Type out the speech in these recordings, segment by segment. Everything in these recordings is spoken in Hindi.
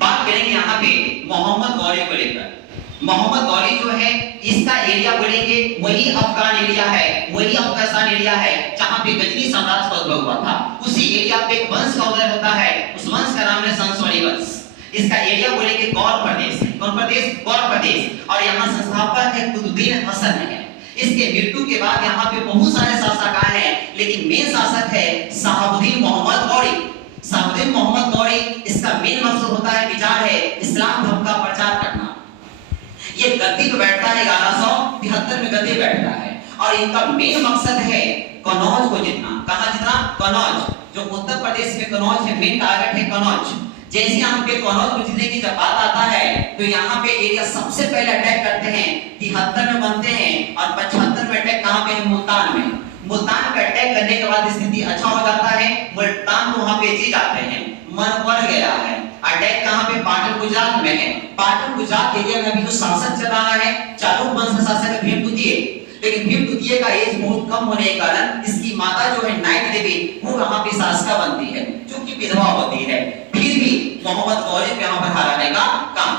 बात करेंगे यहाँ पे मोहम्मद गौरी को लेकर। मोहम्मद गौरी जो है इसका एरिया बोलेंगे वही अफगान एरिया है, वही अफगानिस्तान एरिया है जहाँ पे गजनी साम्राज्य का उद्भव हुआ था। उसी एरिया पे एक वंश का उदय होता है, उस वंश का नाम है संसवारी वंश। इसका एरिया बोलेंगे गौर प्रदेश। कौन प्रदेश? गौर प्रदेश। और यहाँ संस्थापक है कुतुबुद्दीन हसन है। इसके मृत्यु के बाद यहाँ पे बहुत सारे शासक आए हैं, लेकिन मेन शासक है शहाबुद्दीन मोहम्मद गौरी। शहाबुद्दीन मोहम्मद गौरी, इसका मेन मकसद होता है, विचार है इस्लाम धर्म का प्रचार करना। ये गद्दी पे बैठता है, 1173 में गद्दी बैठता है और इनका मेन मकसद है कनौज को जीतना। कहां जीतना? कनौज, जो उत्तर प्रदेश में कनौज है, मेन टारगेट है कनौज। जैसे यहाँ पे कनौज को जीतने की जब बात आता है तो यहाँ पे एरिया सबसे पहले अटैक करते हैं, 73 में बनते हैं और 75 में अटैक कहां पे है? मुल्तान में। मुल्तान पे अटैक करने के बाद स्थिति अच्छा हो जाता है, मुल्तान को वहां पे जीत जाते हैं, मन बढ़ गया है। अटैक कहां पे? पाटन गुजरात में है। पाटन गुजरात एरिया में अभी जो शासक चल रहा है चालुक्य वंश का शासक है भीम द्वितीय। लेकिन भीम द्वितीय का एज बहुत कम होने के कारण इसकी माता जो है नाइक देवी वो वहां पे शासका बनती है, जो कि विधवा होती है। फिर भी मोहम्मद गौरी को यहाँ पर हराने का काम।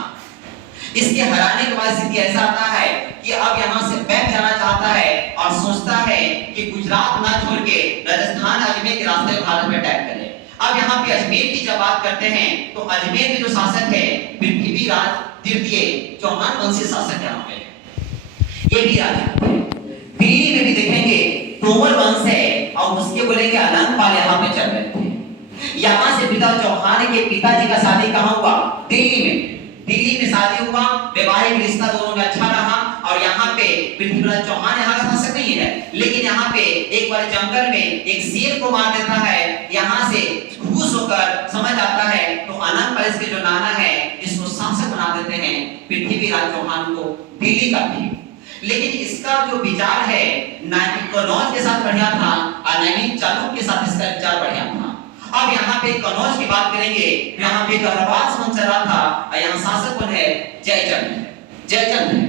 इसके हराने के बाद स्थिति ऐसा आता है कि अब यहाँ से बैक जाना चाहता है और सोचता है कि गुजरात ना छोड़ के राजस्थान अजमेर के रास्ते में भारत में अटैक करे। अब यहाँ पे अजमेर की जब बात करते हैं तो अजमेर के जो शासक है पृथ्वीराज तृतीय, चौहान वंशीय शासक यहाँ पे, ये भी राजा। दिल्ली में भी देखेंगे तोमर वंश है और उसके बोलेंगे अलंगपाल यहाँ पे चल रहे थे। यहाँ से पिता चौहान के पिताजी का शादी कहाँ हुआ? दिल्ली में। दिल्ली में शादी हुआ, वैवाहिक रिश्ता दोनों में अच्छा रहा और यहाँ पे पृथ्वीराज चौहान यहाँ का शासक नहीं है, लेकिन यहाँ पे एक बार जंगल में एक शेर को मार देता है। यहाँ से खुश होकर समझ आता है तो अलंगपाल इसके जो नाना है इसको शासक बना देते हैं, पृथ्वीराज चौहान को दिल्ली का भी। लेकिन इसका जो विचार है कनौज के साथ बढ़िया था और नैनी चालुक्य के साथ इसका विचार बढ़िया था। अब यहाँ पे कनौज की बात करेंगे, यहाँ पे गहरवास वंश चला था और यहाँ शासक कौन है? जयचंद। जयचंद है।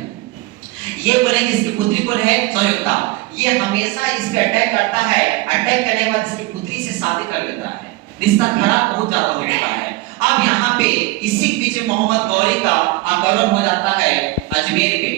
ये बोलेंगे इसकी पुत्री कौन है? संयुक्ता। ये हमेशा इस पे अटैक करता है, अटैक करने के बाद इसकी पुत्री से शादी कर लेता है, रिश्ता खराब बहुत ज्यादा हो चुका है। अब यहाँ पे इसी के पीछे मोहम्मद गौरी का आक्रमण हो जाता है अजमेर पे।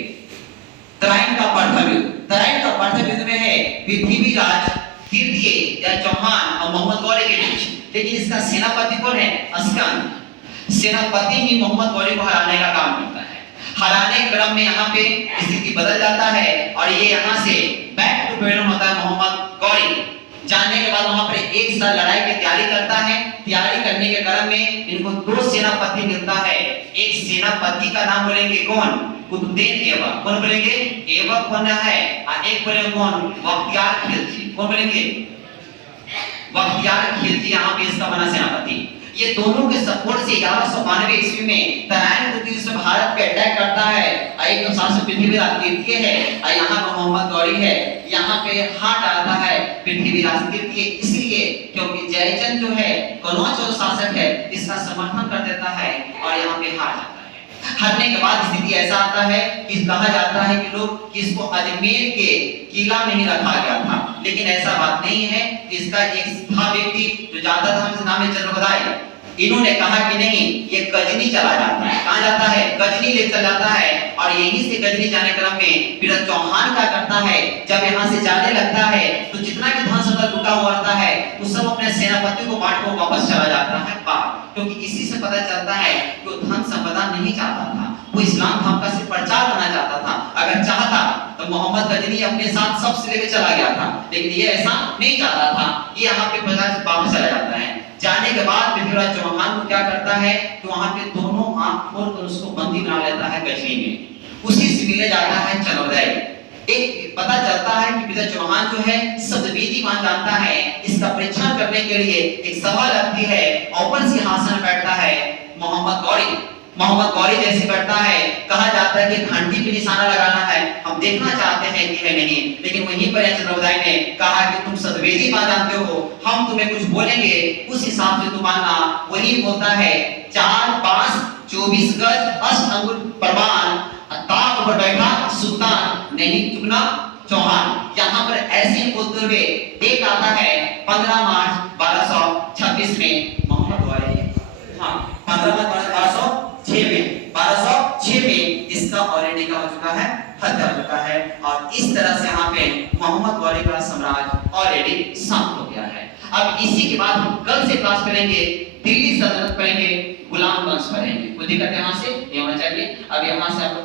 तराइन का प्रथम युद्ध, तराइन का प्रथम युद्ध में है पृथ्वीराज तृतीय या चौहान और मोहम्मद गौरी के बीच। लेकिन इसका सेनापति कौन है? अस्कंद। सेनापति ही मोहम्मद गौरी को हराने का काम करता है। हराने के क्रम में यहाँ पे स्थिति बदल जाता है और ये यहाँ से बैक टू बैटल होता है मोहम्मद गौरी। जानने के बाद वहां पर एक साल लड़ाई की तैयारी करता है। तैयारी करने के क्रम में इनको दो सेनापति मिलता है। एक सेनापति का नाम बोलेंगे कौन? कुतुबुद्दीन ऐबक। कौन बोलेंगे? ऐबक बना है। और एक बोलेंगे कौन? बख्तियार खिलजी। कौन बोलेंगे? बख्तियार खिलजी यहाँ पे इसका बना सेनापति। ये दोनों के सपोर्ट से 1192 ईस्वी में तराइन को तीर से भारत पे अटैक करता है। एक तो शासक पृथ्वीराज तृतीय है और यहाँ मोहम्मद गौरी है। यहाँ पे हार आता है पृथ्वीराज तृतीय, इसलिए क्योंकि जयचंद जो है कनौज जो शासक है इसका समर्थन कर देता है और यहाँ पे हार जाता है। हारने के बाद स्थिति ऐसा आता है कि कहा जाता है कि लोग कि इसको अजमेर के किला में ही रखा गया था, लेकिन ऐसा बात नहीं है। इसका एक था व्यक्ति जो जाता था, उसका नाम है चंद्रबदाई। इन्होंने कहा कि नहीं, ये गजनी चला जाता है। कहाँ जाता है? गजनी ले चला जाता है और यहीं से गजनी जाने क्रम में फिर चौहान क्या करता है, जब यहाँ से जाने लगता है तो जितना भी धन संपदा लूटा हुआ रहता है वो सब अपने सेनापति को बांट कर वापस चला जाता है पार। क्योंकि इसी से पता चलता है कि वो धन संपदा नहीं चाहता था, वो इस्लाम धर्म का सिर्फ प्रचार करना चाहता था। अगर चाहता तो मोहम्मद गजनी अपने साथ सबसे लेकर चला गया था, लेकिन ये ऐसा नहीं चाहता था। ये यहाँ पे वापस चला जाता है। जाने के बाद पृथ्वीराज चौहान को क्या करता है कि वहां पे दोनों आंख खोलकर उसको बंदी बना लेता है गजनी में। उसी से मिलने जाता है चंद्रबदाई। एक पता चलता है कि पृथ्वीराज चौहान जो है शब्दवेदी मान जानता है। इसका परीक्षण करने के लिए एक सभा लगती है, ओपन सिंहासन बैठता है मोहम्मद गौरी। मोहम्मद गौरी जैसे बैठता है, कहा जाता है कि घंटी पे निशाना लगाना है, हम देखना चाहते हैं कि है नहीं। लेकिन वहीं पर चंद्रबदाई ने कहा कि तुम सदवेदी मान जानते हो, हम तुम्हें कुछ बोलेंगे उस हिसाब से तुम मानना। वही बोलता है 4 5 24 गज 8 अंगुल प्रमाण, ताक पर बैठा सुल्तान नहीं चुकना चौहान। यहाँ पर ऐसे बोलते हुए एक आता है 15 मार्च 1226 में मोहम्मद गौरी, हाँ 15 मार्च 1226 6 में इसका ऑलरेडी क्या हो चुका है, हत्या हो चुका है। और इस तरह से यहाँ पे मोहम्मद गौरी का साम्राज्य ऑलरेडी समाप्त हो गया है। अब इसी के बाद हम कल से क्लास करेंगे दिल्ली सल्तनत पढ़ेंगे, गुलाम वंश पढ़ेंगे। कोई दिक्कत यहाँ से नहीं होना चाहिए। अब यहाँ से आप